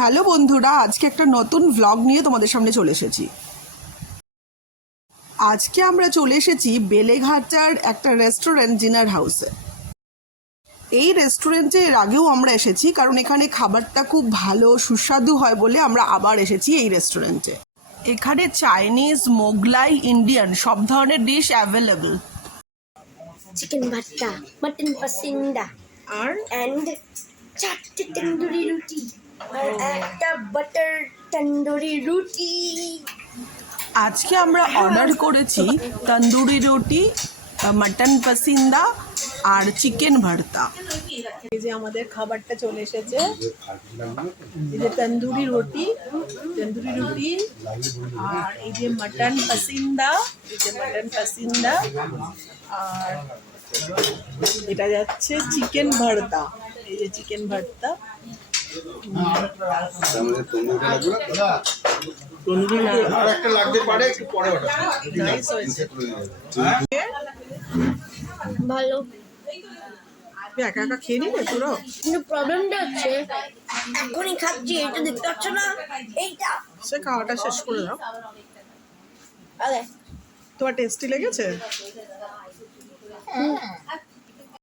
Hello বন্ধুরা, আজকে একটা নতুন ভ্লগ নিয়ে তোমাদের সামনে চলে এসেছি। আজকে আমরা চলে এসেছি বেলেঘাটার একটা রেস্টুরেন্ট ডিনার হাউসে। এই রেস্টুরেন্টে এর আগেও আমরা এসেছি, কারণ এখানে খাবারটা খুব ভালো সুস্বাদু হয় বলে আমরা আবার এসেছি এই রেস্টুরেন্টে। এখানে চাইনিজ, মোগলাই, ইন্ডিয়ান সব ধরনের ডিশ অ্যাভেলেবল। চিকেন ভর্তা, মটন পাসিন্দা আর এন্ড চারটে তন্দুরি রুটি আর একটা বাটার তন্দুরি রুটি। আজকে আমরা অর্ডার করেছি তন্দুরি রুটি, মটন পাসিন্দা আর চিকেন ভর্তা। এই যে আমাদের খাবারটা চলে এসেছে। এই যে তন্দুরি রুটি আর এই যে মটন পাসিন্দা, আর এটা যাচ্ছে চিকেন ভর্তা। এই যে চিকেন ভর্তা। ভালো, একা একা খেয়ে নিলে পুরো। কিন্তু প্রবলেমটা হচ্ছে এখনই খাচ্ছি, এটা দেখতে পাচ্ছ না, এইটা সে খাওয়াটা শেষ করে দাও। আরে তোমার টেস্টি লেগেছে?